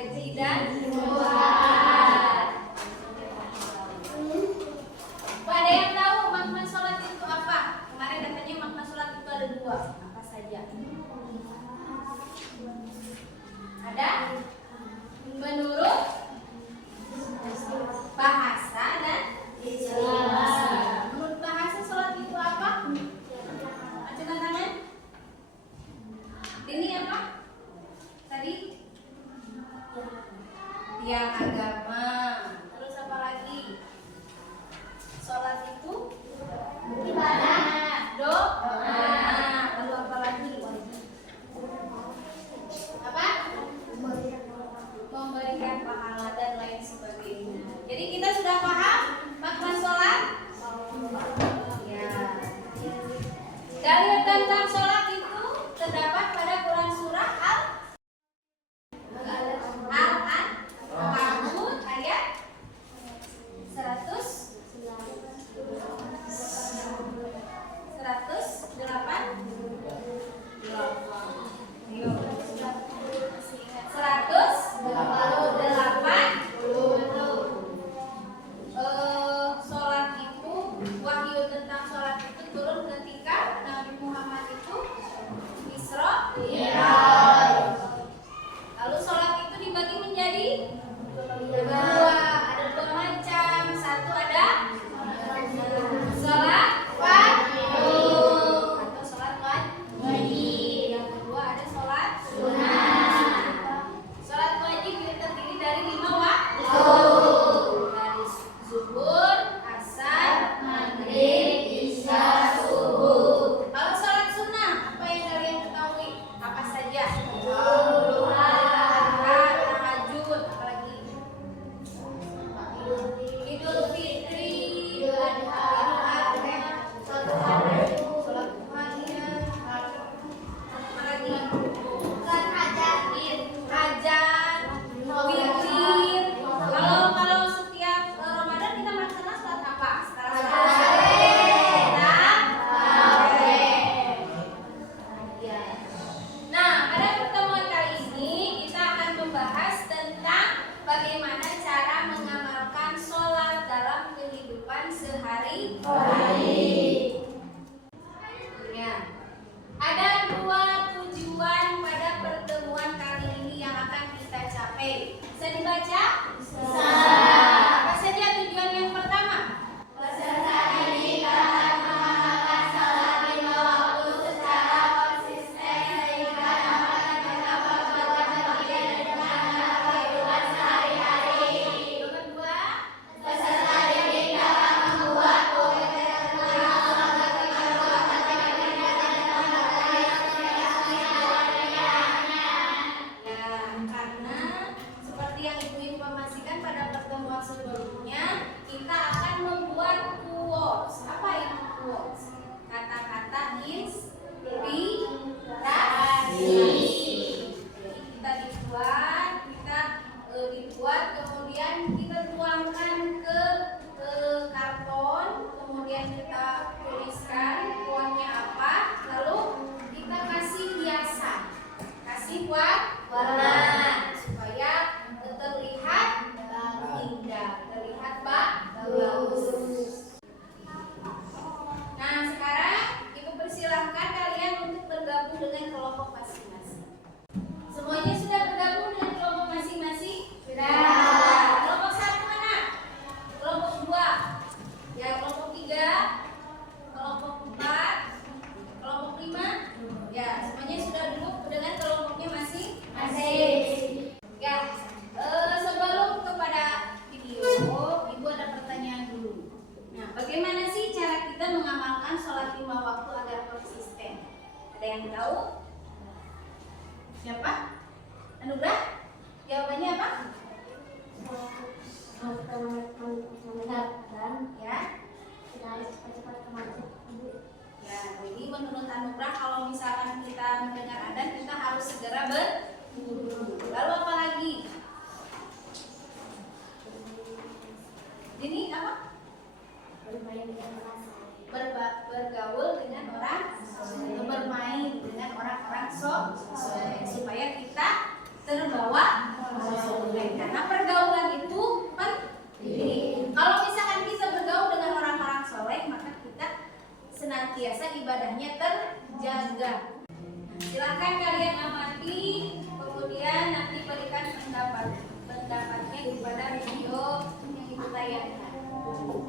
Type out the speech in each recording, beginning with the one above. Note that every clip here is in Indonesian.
keji dan buat. Pada yang tahu makna sholat itu apa? Kemarin katanya makna sholat itu ada dua. Apa saja? Ada menurut bahasa dan istilah. Menurut bahasa sholat itu apa? Acungkan tangan. Ini apa? Tadi tiang agama. Terus apa lagi? Sholat itu ibadah, doa. Lalu apa lagi? Apa? Memberikan pahala dan lain sebagainya. Jadi kita sudah paham makna sholat? Ya. Dalil tentang sholat itu terdapat pada Quran surah Al-Ankabut ayat 180. Sholat itu, wahyu tentang sholat itu turun ketika Nabi Muhammad itu Isra Mi'raj. Lalu sholat itu dibagi menjadi dua, ada dua macam. Satu ada sholat wajib atau sholat wajib. Yang kedua ada sholat sunnah. Sholat wajib terdiri dari 5 waktu. Dari zuhur, asar, maghrib, isya, subuh. Kalau sholat sunnah, apa yang kalian ketahui? Apa saja? Tahajud, apalagi? Idul Fitri, Idul Adha, sholat duha, apalagi? Sholat hajat, hajat, witir. Kalau setiap Ramadan kita melaksanakan sholat apa? Ya. Nah, pada pertemuan kali ini kita akan membahas tentang bagaimana cara mengamalkan sholat dalam kehidupan sehari-hari. Ya. Ada dua tujuan pada pertemuan kali ini yang akan kita capai. Bisa dibaca? Bisa. Apa saja tujuan yang pertama? Peserta didik dapat mengamalkan sholat 5 waktu secara konsisten sehingga dapat mendapat bagian dengan kehidupan sehari-hari. Yang kedua, peserta didik dapat membuat komitmen sholat dengan perbuatan yang dan ya, karena seperti yang ibu informasi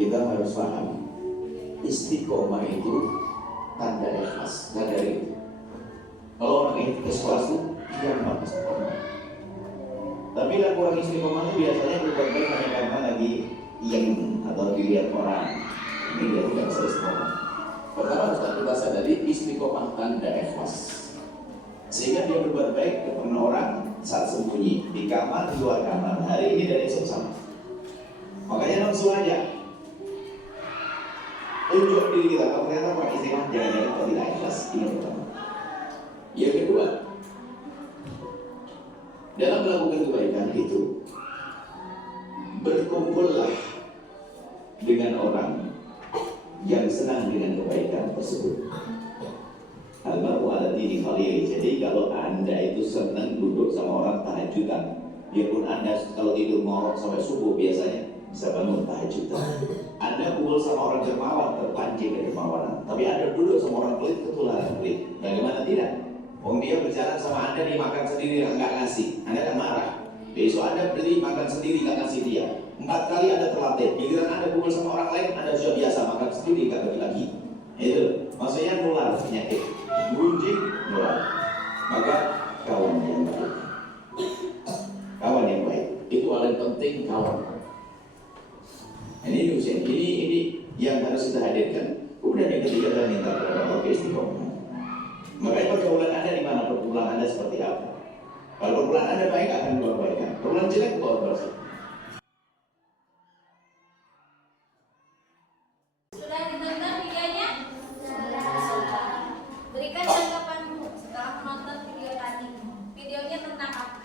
kita harus paham istiqomah itu tanda ikhlas, tanda itu. Kalau orang ikhlas itu dia memang istiqomah. Tapi lah kurang istiqomah itu biasanya berbuat baik hanya karena lagi yang atau dilihat orang. Ini dia tidak bisa istiqomah. Pertama harus kita sadari istiqomah tanda ikhlas. Sehingga dia berbuat baik kepada orang saat sembunyi, di kamar, di luar kamar. Hari ini dan esok sama. Makanya langsung aja tunjuk diri kita. Kalau ternyata orang istiqomah, jangan-jangan kalau tidak ikhlas. Ini yang pertama. Yang kedua, dalam melakukan kebaikan itu berkumpullah dengan orang yang senang dengan kebaikan tersebut. Almaru ala dini khalili. Jadi kalau Anda itu senang duduk sama orang tahajudan, biarpun Anda kalau tidur ngorok sampai subuh biasanya bisa bangun tahajudan. Anda kumpul sama orang dermawan, terpancing ke dermawanan. Tapi Anda duduk sama orang pelit, ketularan pelit. Bagaimana tidak? Dia berjalan sama Anda, dia makan sendiri, nggak ngasih, Anda akan marah. Besok Anda beli makan sendiri, nggak ngasih dia. 4 kali Anda terlatih. Giliran Anda kumpul sama orang lain, Anda sudah biasa makan sendiri, nggak bagi lagi. Itu maksudnya nular penyakit, gunjing nular. Maka kawan yang baik, kawan yang baik itu paling penting kawan. Ini ujian, ini yang harus kita hadirkan. Kemudian yang ketiga adalah minta kepada Allah istiqomah. Makanya pergaulan Anda di mana, pergaulan Anda seperti apa? Kalau pergaulan Anda baik akan membawa kebaikan, pergaulan jelek membawa kebaikan. Sudah ditonton videonya? Sudah. Berikan tanggapanmu setelah menonton video tadi. Videonya tentang apa?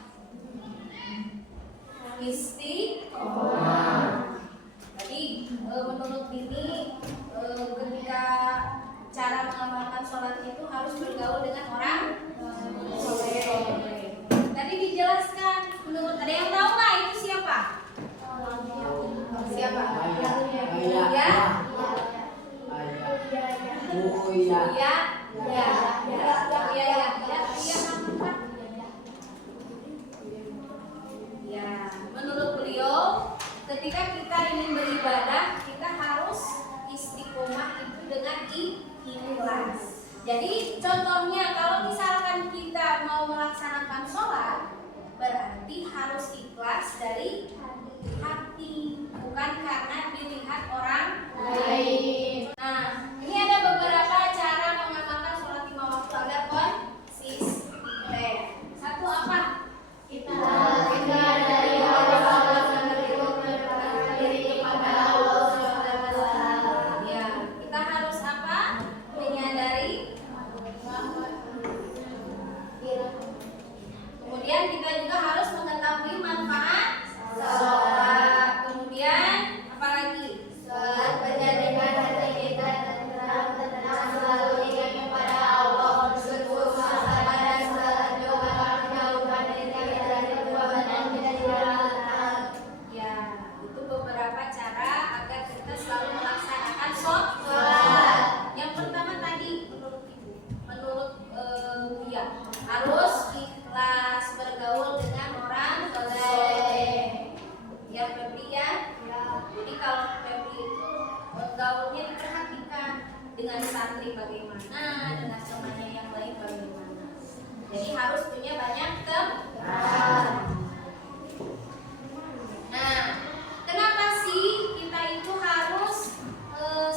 Istiqomah. Jadi menurut ini ketika cara mengamalkan sholat itu harus bergaul dengan orang soleh. Tadi dijelaskan, menurut ada yang tahu nggak itu siapa? Siapa? Ya? Ya, menurut beliau, ketika kita ingin beribadah, kita harus istiqomah itu dengan ikhlas. Jadi contohnya kalau misalkan kita mau melaksanakan sholat, berarti harus ikhlas dari hati, bukan karena dilihat orang lain. Nah, ini ada beberapa cara mengamalkan sholat 5 waktu agar konsisten. Satu apa? Kita dari Allah diri kepada Allah. Ya, kita harus apa? Menyadari. Kemudian kita juga harus mengetahui manfaat sholat. Kemudian apa lagi? Sholat menjadikan hati kita tenang, selalu ingat kepada Allah, bersyukur, sabar dan salat juga menjauhkan diri kita dari perbuatan yang tidak dilarang. Ya, itu beberapa cara agar kita selalu melaksanakan sholat. Yang pertama tadi menurut Buya harus ikhlas bergaul dengan orang soleh. Ya Febri ya. Jadi kalau Febri itu gaulnya diperhatikan dengan santri bagaimana, dengan temannya yang lain bagaimana. Jadi harus punya banyak teman. Nah, kenapa sih kita itu harus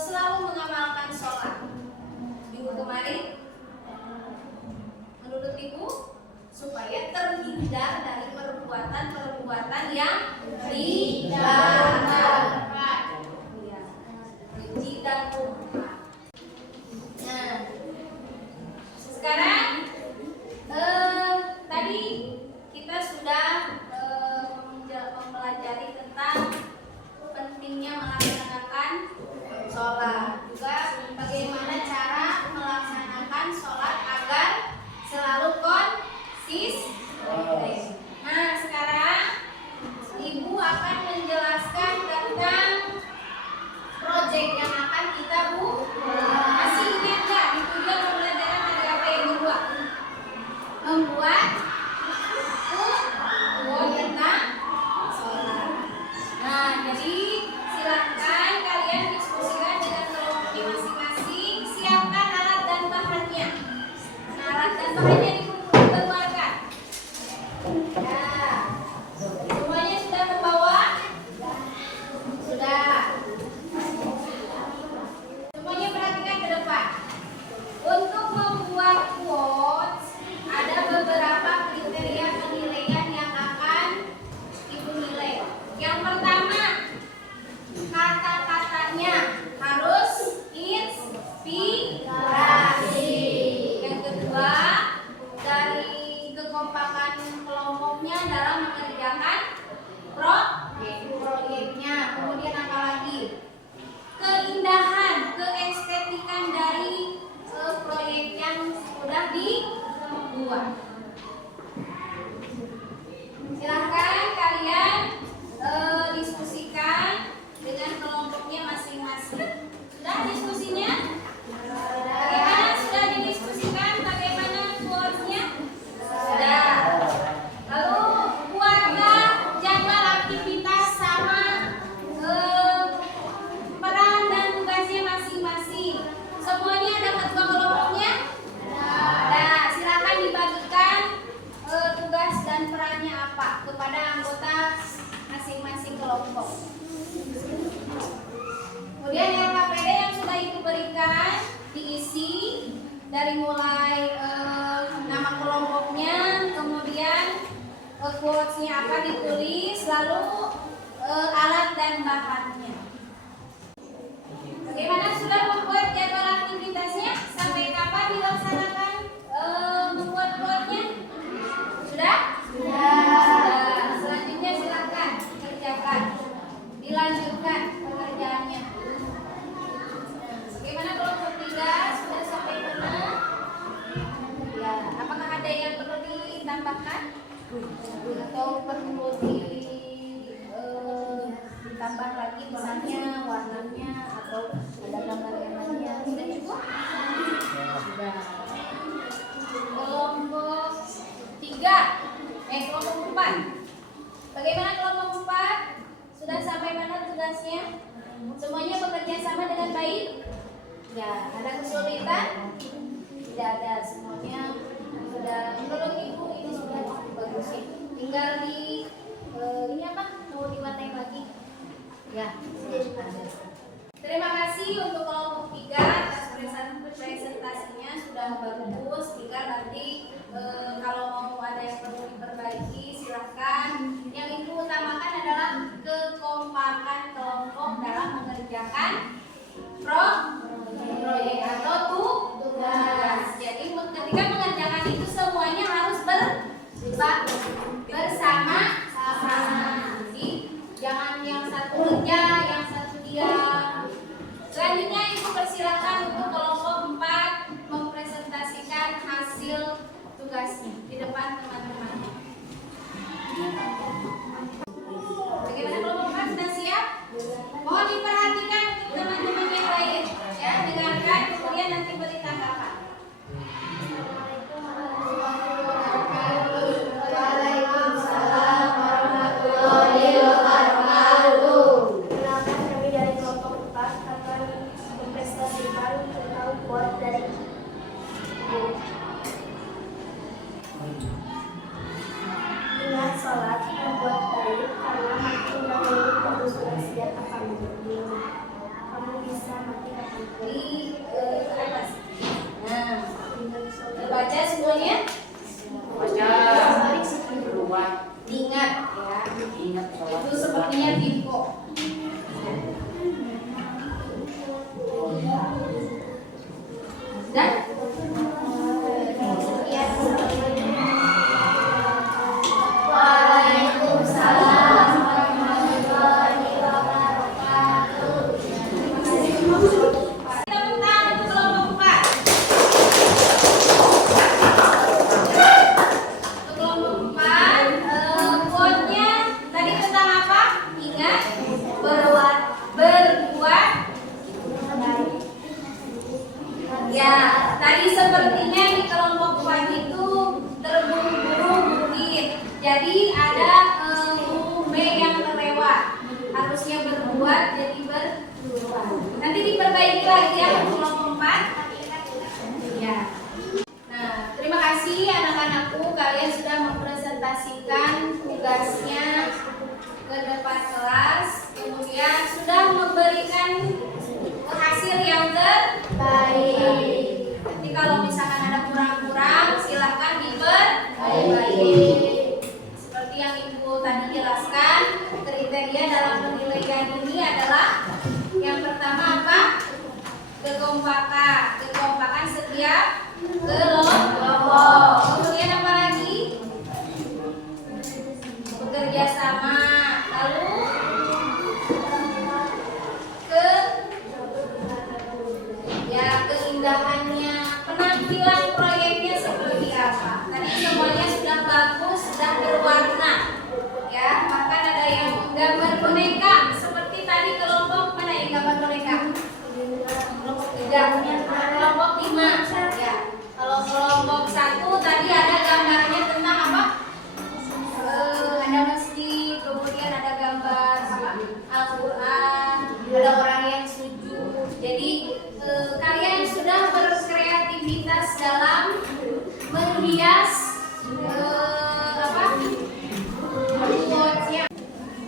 selalu mengamalkan sholat? Minggu kemarin menurut Ibu supaya terhindar dari perbuatan-perbuatan yang dilarang. Ya, keji dan murka. Nah, sekarang tadi kita sudah mempelajari tentang pentingnya melaksanakan sholat, juga bagaimana cara melaksanakan sholat agar selalu konsisten. Nah, sekarang Ibu akan menjelaskan quotes-nya apa ditulis, lalu alat dan bahannya. Bagaimana, sudah membuat jadwal aktivitasnya? Sampai kapan dilaksanakan membuat quote-nya? Sudah? Sudah. Selanjutnya silakan kerjakan. Dilanjutkan pekerjaannya. Bagaimana kelompok 3? Sudah sampai mana? Ya, apakah ada yang perlu ditambahkan? Atau perlu ditambah lagi misalnya warnanya atau ada gambar yang lainnya? Sudah cukup? Sudah. Kelompok 3, kelompok 4. Bagaimana kelompok 4? Sudah sampai mana tugasnya? Semuanya bekerja sama dengan baik? Ya, ada kesulitan? Tidak ada, semuanya sudah. Menurut Ibu ini sudah bagus ya. Tinggal ini apa? Mau diwarnai lagi? Ya, ada. Terima kasih untuk kelompok 3 atas presentasinya, sudah bagus. Tinggal nanti kalau mau ada yang perlu diperbaiki silahkan. Yang Ibu utamakan adalah kekompakan kelompok dalam mengerjakan proyek atau tugas. Jadi ketika mengerjakan itu semuanya harus bersama-sama. Jadi jangan yang satu kerja, yang satu diam. Selanjutnya Ibu persilakan untuk kelompok 4 mempresentasikan hasil tugasnya di depan teman-temannya. Bagaimana kelompok 4, sudah siap? Mohon diperhatikan untuk teman-teman yang lain. Ya, dengarkan kemudian nanti beri tanggapan. Waalaikumsalam warahmatullahi wabarakatuh. Perkenalkan, kami dari kelompok 4 akan mempresentasikan tentang quote dari Ibu. Ingat sholat membuat baik karena mati mendahului kerusuhan senjata kamu. Kamu bisa mati kapanpun. Di atas. Nah, dibaca semuanya. Ingat ya. Itu sepertinya info. Dan Waalaikumsalam warahmatullahi wabarakatuh. tepuk tangan untuk kelompok 4. Untuk kelompok 4, quote-nya tadi tentang apa? Ingat, berbuat. Ya, tadi sepertinya di kelompok 4 itu terburu-buru mungkin. Jadi ada huruf B yang terlewat. Harusnya berbuat jadi berbuat. Nanti diperbaiki lagi ya untuk kelompok 4. Ya. Nah, terima kasih anak-anakku, kalian sudah mempresentasikan tugasnya ke depan kelas, kemudian sudah memberikan hasil yang terbaik. Nanti kalau misalkan ada kurang-kurang silahkan diperbaiki. Seperti yang Ibu tadi jelaskan, kriteria dalam penilaian ini adalah yang pertama apa? Kekompakan setiap kelompok. Kemudian apa lagi? Bekerja sama. Lalu keindahannya, penampilan proyeknya seperti apa. Tadi semuanya sudah bagus, sudah berwarna. Ya, bahkan ada yang gambar boneka seperti tadi kelompok mana yang gambar boneka? Kelompok 3, kelompok 5. Ya. Kalau kelompok 1 tadi ada gambarnya tentang apa? Ada masjid, kemudian ada gambar apa? Al-Quran, ada orang yang sujud. Jadi kalian sudah berkreativitas dalam menghias quotes-nya.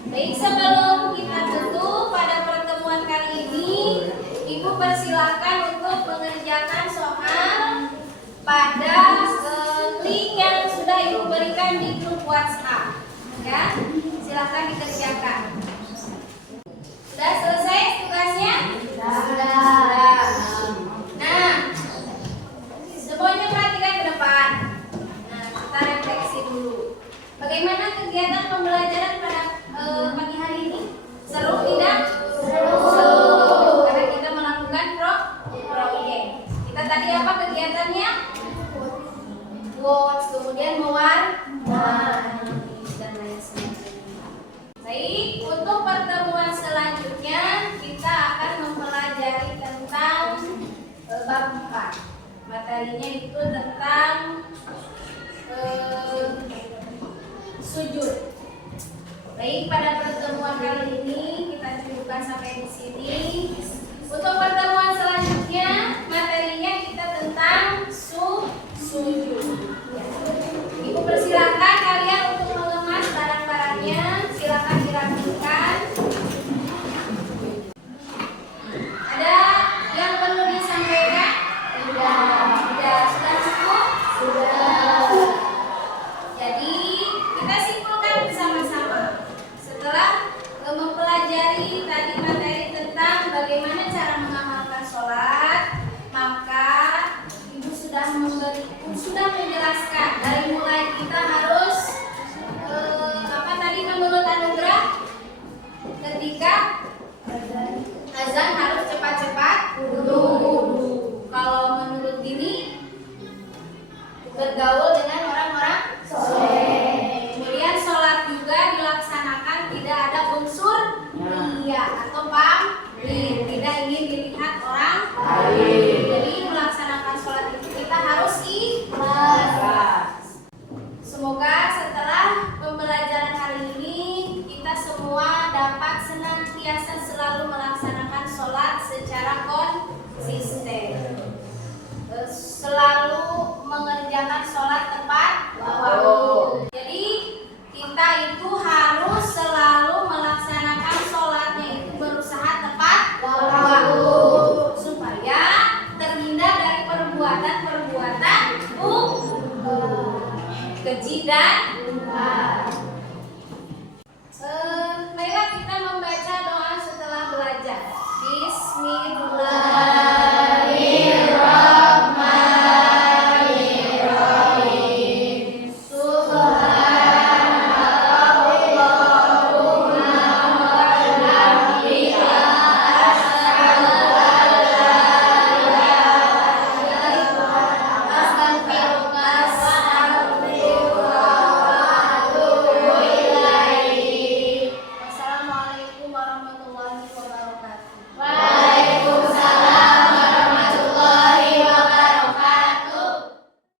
Baik, sebelum kita tutup pada pertemuan kali ini, Ibu persilahkan untuk mengerjakan soal pada link yang sudah Ibu berikan di grup WhatsApp. Ya, silakan dikerjakan. Sudah selesai tugasnya? Sudah. Nah, semuanya perhatikan ke depan. Nah, kita refleksi dulu. Bagaimana kegiatan pembelajaran pada pagi hari ini? Seru tidak? Seru. Karena kita melakukan proyek. Kita tadi apa kegiatannya? Watch, kemudian mewarnai dan lain sebagainya. Baik, untuk pertemuan selanjutnya kita akan mempelajari tentang bab 4. Materinya itu tentang sujud. Baik, pada pertemuan kali ini kita cukupkan sampai di sini. Untuk pertemuan selanjutnya materinya kita tentang sujud. Ibu persilakan kalian untuk mengemas barang-barangnya. Silakan dirapikan. Ada yang perlu disampaikan? Sudah cukup? Sudah. Jadi kita simpulkan bersama-sama. Setelah mempelajari tadi materi tentang bagaimana cara mengamalkan sholat, maka ibu sudah menjelaskan dari mulai kita harus menurut anugerah ketika azan harus cepat-cepat wudu. Kalau menurut ini bergaul dengan orang-orang soleh. Kemudian sholat juga dilaksanakan tidak ada unsur ria atau